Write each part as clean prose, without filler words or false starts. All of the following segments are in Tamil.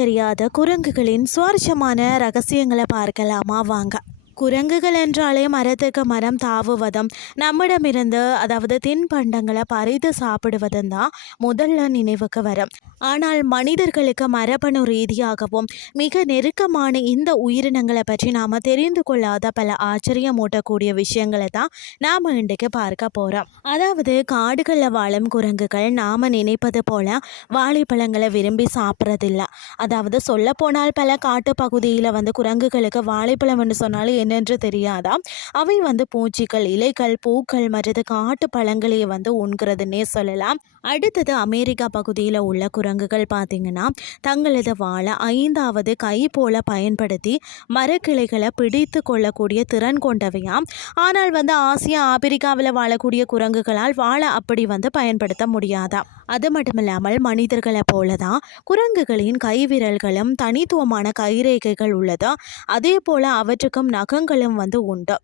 தெரியாத குரங்குகளின் சுவாரஸ்யமான ரகசியங்களை பார்க்கலாமா வாங்க. குரங்குகள் என்றாலே மரத்துக்கு மரம் தாவுவதும் நம்மிடமிருந்து அதாவது தின்பண்டங்களை பறித்து சாப்பிடுவதும் தான் முதல்ல நினைவுக்கு வரும். ஆனால் மனிதர்களுக்கு மரபணு ரீதியாகவும் மிக நெருக்கமான இந்த உயிரினங்களை பற்றி நாம் தெரிந்து கொள்ளாத பல ஆச்சரியமூட்டக்கூடிய விஷயங்களை தான் நாம் இன்றைக்கு பார்க்க போகிறோம். அதாவது காடுகளில் வாழும் குரங்குகள் நாம் நினைப்பது போல வாழைப்பழங்களை விரும்பி சாப்பிட்றதில்ல. அதாவது சொல்ல போனால் பல காட்டு பகுதியில் குரங்குகளுக்கு வாழைப்பழம் என்று சொன்னாலும் என்னென்று தெரியாதா, அவை பூச்சிகள், இலைகள், பூக்கள் மற்றது காட்டு பழங்களையே உண்கிறதுன்னே சொல்லலாம். அடுத்தது அமெரிக்கா பகுதியில் உள்ள குரங்குகள் பார்த்திங்கன்னா தங்களது வாழை 5வது கை போல பயன்படுத்தி மரக்கிளைகளை பிடித்து கொள்ளக்கூடிய திறன் கொண்டவையாம். ஆனால் ஆசியா ஆப்பிரிக்காவில் வாழக்கூடிய குரங்குகளால் வாழை அப்படி பயன்படுத்த முடியாதா. அது மட்டும் இல்லாமல் மனிதர்களை போல தான் குரங்குகளின் கைவிரல்களும் தனித்துவமான கைரேகைகள் உள்ளது. அதே போல் அவற்றுக்கும் நகங்களும் உண்டு.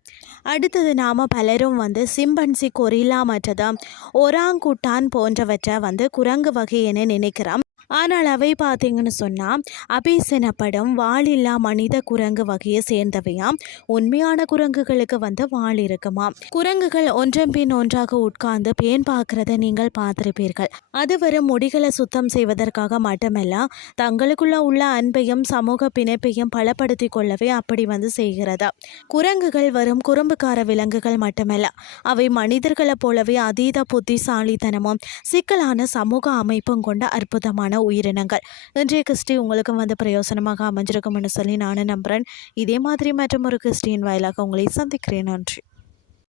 அடுத்தது நாம் பலரும் சிம்பன்சி, கொரில்லா மற்றது ஒராங்குட்டான் போன்றவற்றை குரங்கு வகை என நினைக்கிறோம். ஆனால் அவை பார்த்தீங்கன்னு சொன்னால் அபிஸ் வாலில்லா மனித குரங்கு வகையை சேர்ந்தவையாம். உண்மையான குரங்குகளுக்கு வால் இருக்குமா. குரங்குகள் ஒன்றன் பின் ஒன்றாக உட்கார்ந்து பேன் பார்க்கறத நீங்கள் பார்த்திருப்பீர்கள். அது வரும் முடிகளை சுத்தம் செய்வதற்காக மட்டுமல்ல, தங்களுக்குள்ள உள்ள அன்பையும் சமூக பிணைப்பையும் பலப்படுத்தி கொள்ளவே அப்படி செய்கிறது. குரங்குகள் வரும் குறும்புக்கார விலங்குகள் மட்டுமல்ல, அவை மனிதர்களைப் போலவே அதீத புத்திசாலித்தனமும் சிக்கலான சமூக அமைப்பும் கொண்ட அற்புதமான உயிரினங்கள். இன்றைய கிறிஸ்டி உங்களுக்கு பிரயோசனமாக அமைஞ்சிருக்கும்னு சொல்லி நானும் நம்புகிறேன். இதே மாதிரி மற்றும் ஒரு கிறிஸ்டியின் வாயிலாக உங்களை சந்திக்கிறேன். நன்றி.